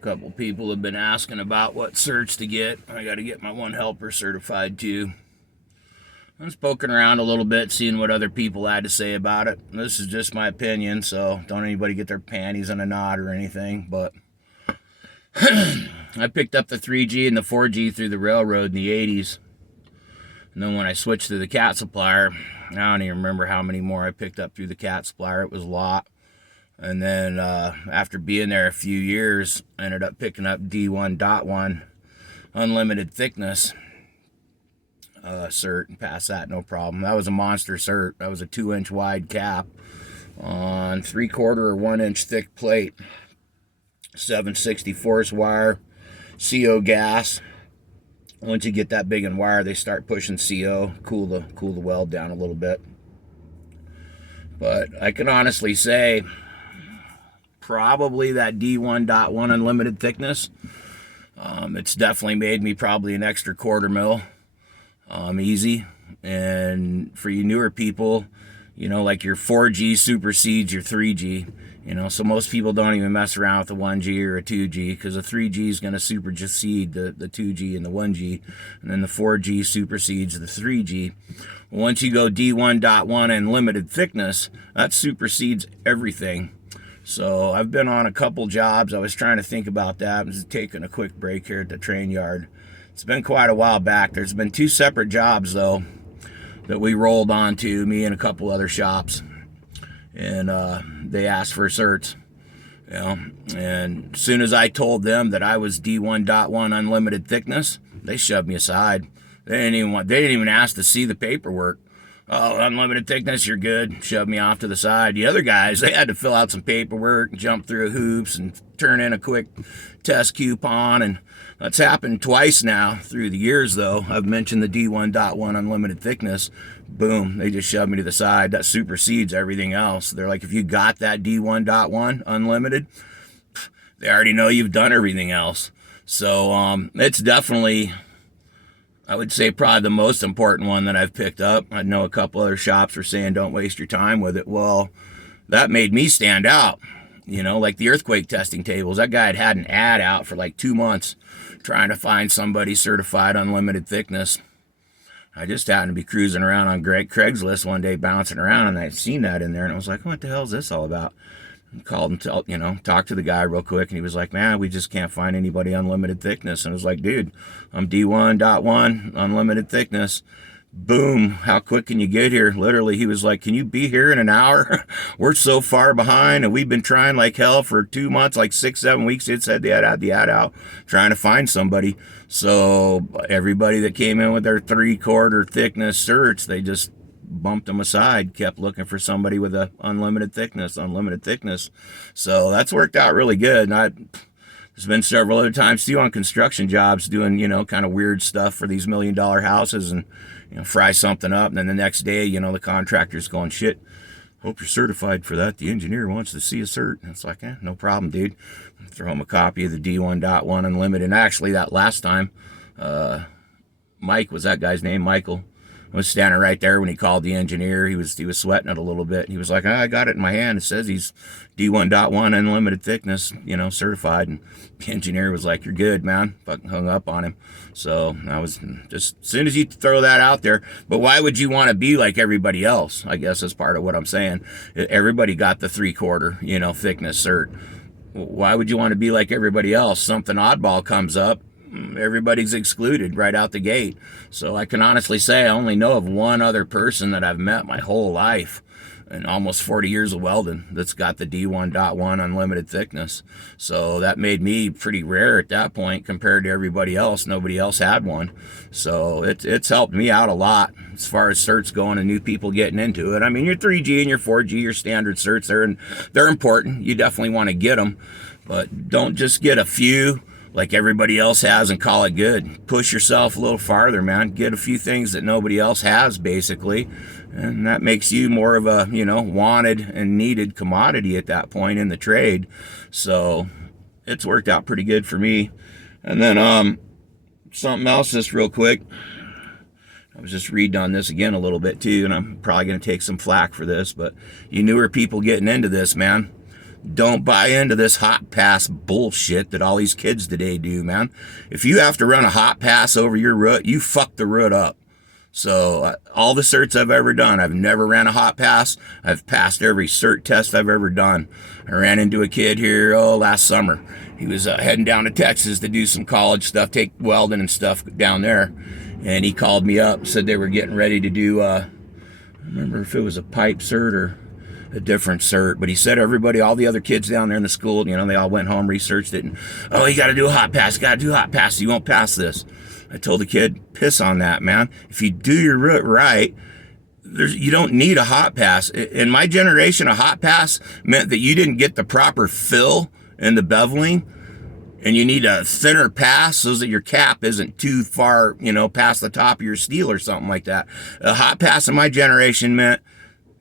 A couple people have been asking about what certs to get. I got to get my one helper certified too. I was poking around a little bit, seeing what other people had to say about it. This is just my opinion, so don't anybody get their panties in a knot or anything. But I picked up the 3G and the 4G through the railroad in the 80s. And then when I switched to the cat supplier, I don't even remember how many more I picked up through the cat supplier. It was a lot. And then after being there a few years, I ended up picking up D1.1 unlimited thickness cert and passed that no problem. That was a monster cert. That was a 2-inch wide cap on 3/4 or 1-inch thick plate, 760 force wire, CO gas. Once you get that big in wire, they start pushing CO, cool the weld down a little bit. But I can honestly say probably that D1.1 unlimited thickness, it's definitely made me probably an extra 1/4 mil easy. And for you newer people, you know, like your 4G supersedes your 3G. You know, so most people don't even mess around with a 1G or a 2G because the 3G is going to supersede the 2G and the 1G, and then the 4G supersedes the 3G. Once you go D1.1 and limited thickness, that supersedes everything. So I've been on a couple jobs. I was trying to think about that. I was taking a quick break here at the train yard. It's been quite a while back. There's been 2 separate jobs, though, that we rolled onto, me and a couple other shops. And they asked for certs, you know. And as soon as I told them that I was D1.1 unlimited thickness, they shoved me aside. They didn't even ask to see the paperwork. Oh, unlimited thickness, you're good. Shoved me off to the side. The other guys, they had to fill out some paperwork, jump through hoops, and turn in a quick test coupon. And that's happened twice now through the years, though. I've mentioned the D1.1 unlimited thickness. Boom, they just shoved me to the side. That supersedes everything else. They're like, if you got that D1.1 unlimited, they already know you've done everything else. So it's definitely, I would say, probably the most important one that I've picked up. I know a couple other shops were saying don't waste your time with it. Well, that made me stand out. You know, like the earthquake testing tables. That guy had an ad out for like 2 months trying to find somebody certified unlimited thickness. I just happened to be cruising around on Craigslist one day, bouncing around, and I'd seen that in there, and I was like, what the hell is this all about? I called and talked to the guy real quick, and he was like, man, we just can't find anybody unlimited thickness. And I was like, dude, I'm D1.1 unlimited thickness. Boom, how quick can you get here? Literally, he was like, can you be here in an hour? We're so far behind, and we've been trying like hell for 2 months, like 6-7 weeks. It said they had the ad out trying to find somebody. So everybody that came in with their 3/4 thickness certs, they just bumped them aside, kept looking for somebody with a unlimited thickness. So that's worked out really good. And there's been several other times too on construction jobs doing, you know, kind of weird stuff for these $1 million houses, and, you know, fry something up, and then the next day, you know, the contractor's going, shit, hope you're certified for that. The engineer wants to see a cert. And it's like, no problem, dude. Throw him a copy of the D1.1 unlimited. And actually, that last time, Mike was that guy's name, Michael. I was standing right there when he called the engineer. He was sweating it a little bit. He was like, I got it in my hand. It says he's D1.1 unlimited thickness, you know, certified. And the engineer was like, you're good, man. Fucking hung up on him. So I was just, as soon as you throw that out there, but why would you want to be like everybody else? I guess is part of what I'm saying. Everybody got the 3/4, you know, thickness cert. Why would you want to be like everybody else? Something oddball comes up, everybody's excluded right out the gate. So I can honestly say I only know of one other person that I've met my whole life in almost 40 years of welding that's got the D1.1 unlimited thickness. So that made me pretty rare at that point compared to everybody else. Nobody else had one. So it's helped me out a lot as far as certs going and new people getting into it. I mean, your 3G and your 4G, your standard certs, they're important. You definitely want to get them, but don't just get a few like everybody else has and call it good. Push yourself a little farther, man. Get a few things that nobody else has, basically, and that makes you more of a, you know, wanted and needed commodity at that point in the trade. So it's worked out pretty good for me. And then something else just real quick. I was just reading on this again a little bit too, and I'm probably going to take some flack for this, but you newer people getting into this, man, Don't buy into this hot pass bullshit that all these kids today do, man. If you have to run a hot pass over your root, you fuck the root up. So all the certs I've ever done, I've never ran a hot pass. I've passed every cert test I've ever done. I ran into a kid here, last summer. He was heading down to Texas to do some college stuff, take welding and stuff down there. And he called me up, said they were getting ready to do, I don't remember if it was a pipe cert or a different cert, but he said everybody, all the other kids down there in the school, they all went home, researched it, and, you got to do a hot pass, you won't pass this. I told the kid, piss on that, man. If you do your root right, you don't need a hot pass. In my generation, a hot pass meant that you didn't get the proper fill in the beveling, and you need a thinner pass so that your cap isn't too far, past the top of your steel or something like that. A hot pass in my generation meant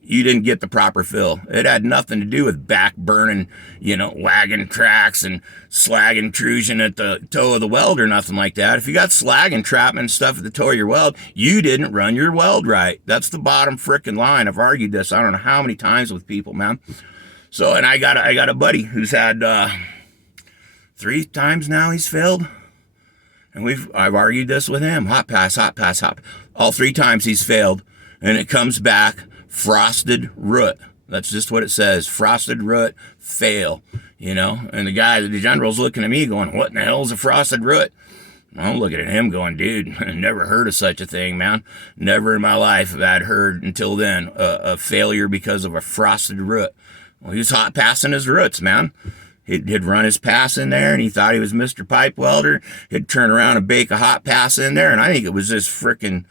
you didn't get the proper fill. It had nothing to do with back burning, wagon cracks and slag intrusion at the toe of the weld or nothing like that. If you got slag entrapment and stuff at the toe of your weld, you didn't run your weld right. That's the bottom frickin' line. I've argued this I don't know how many times with people, man. So, and I got a buddy who's had 3 times now he's failed. And I've argued this with him. Hot pass. All 3 times he's failed. And it comes back frosted root. That's just what it says. Frosted root, fail. And the general's looking at me going, what in the hell is a frosted root? I'm looking at him going, dude, I never heard of such a thing, man. Never in my life have I heard until then a failure because of a frosted root. Well, he was hot passing his roots, man. He'd run his pass in there, and he thought he was Mr. Pipe Welder. He'd turn around and bake a hot pass in there, and I think it was just frickin'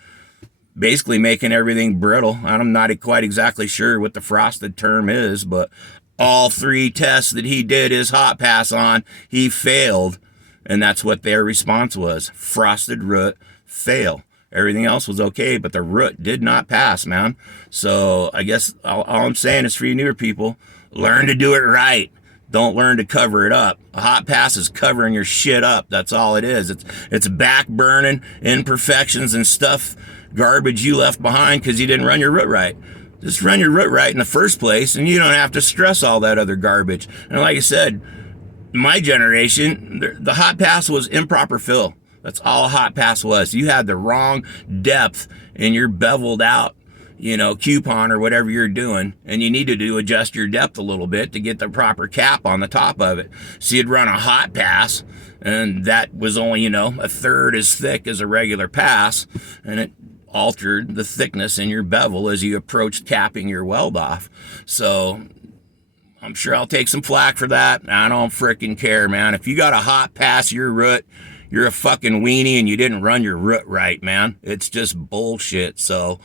basically making everything brittle. I'm not quite exactly sure what the frosted term is, but all 3 tests that he did his hot pass on, he failed, and that's what their response was. Frosted root, fail. Everything else was okay, but the root did not pass, man. So I guess all I'm saying is for you newer people, learn to do it right. Don't learn to cover it up. A hot pass is covering your shit up. That's all it is. It's back burning imperfections and stuff, garbage you left behind because you didn't run your root right. Just run your root right in the first place, and you don't have to stress all that other garbage. And like I said, my generation, the hot pass was improper fill. That's all a hot pass was. You had the wrong depth in your beveled out, coupon or whatever you're doing, and you needed to adjust your depth a little bit to get the proper cap on the top of it. So you'd run a hot pass, and that was only, a third as thick as a regular pass, and it altered the thickness in your bevel as you approached capping your weld off. So I'm sure I'll take some flack for that. I don't frickin' care, man. If you got a hot pass your root, you're a fucking weenie and you didn't run your root right, man. It's just bullshit. So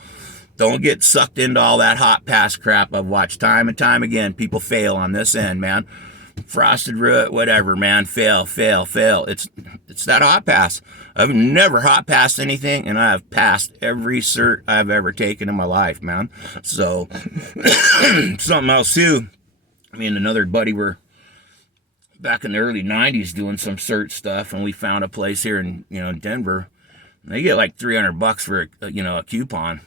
don't get sucked into all that hot pass crap. I've watched time and time again people fail on this end, man. Frosted root, whatever, man. Fail. It's that hot pass. I've never hot passed anything, and I have passed every cert I've ever taken in my life, man. So something else too. Another buddy, we're back in the early 90s doing some cert stuff, and we found a place here in Denver. They get like $300 for a coupon.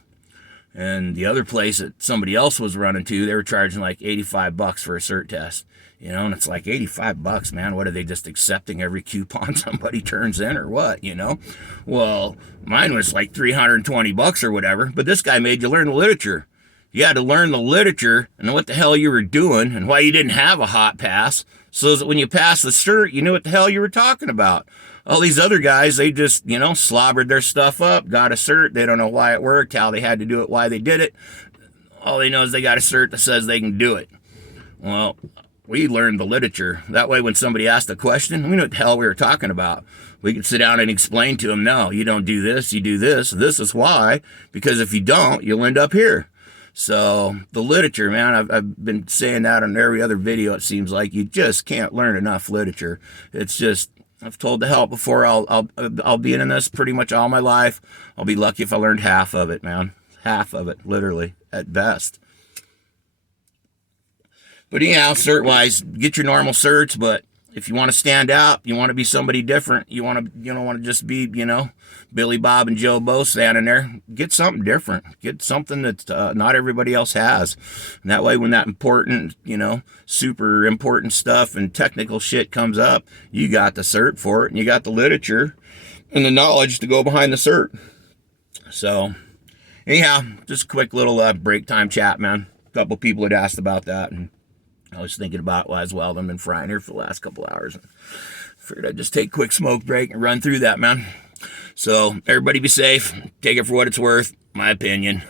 And the other place that somebody else was running to, they were charging like $85 for a cert test. And it's like $85, man. What are they just accepting every coupon somebody turns in or what, Well, mine was like $320 or whatever, but this guy made you learn the literature. You had to learn the literature and what the hell you were doing and why you didn't have a hot pass, so that when you passed the cert, you knew what the hell you were talking about. All these other guys, they just, slobbered their stuff up, got a cert. They don't know why it worked, how they had to do it, why they did it. All they know is they got a cert that says they can do it. Well, we learned the literature. That way, when somebody asked a question, we knew what the hell we were talking about. We could sit down and explain to them, no, you don't do this, you do this. This is why, because if you don't, you'll end up here. So the literature, man, I've been saying that on every other video. It seems like you just can't learn enough literature. It's just, I've told the help before, I'll be in this pretty much all my life. I'll be lucky if I learned half of it, man. Half of it, literally, at best. But anyhow, cert-wise, get your normal certs, but if you want to stand out, you want to be somebody different, you don't want to just be, Billy Bob and Joe Bo standing there. Get something different. Get something that not everybody else has. And that way, when that important, super important stuff and technical shit comes up, you got the cert for it, and you got the literature and the knowledge to go behind the cert. So, anyhow, just a quick little break time chat, man. A couple people had asked about that, and I was thinking about as well. I've been frying here for the last couple hours. Figured I'd just take a quick smoke break and run through that, man. So, everybody be safe. Take it for what it's worth. My opinion.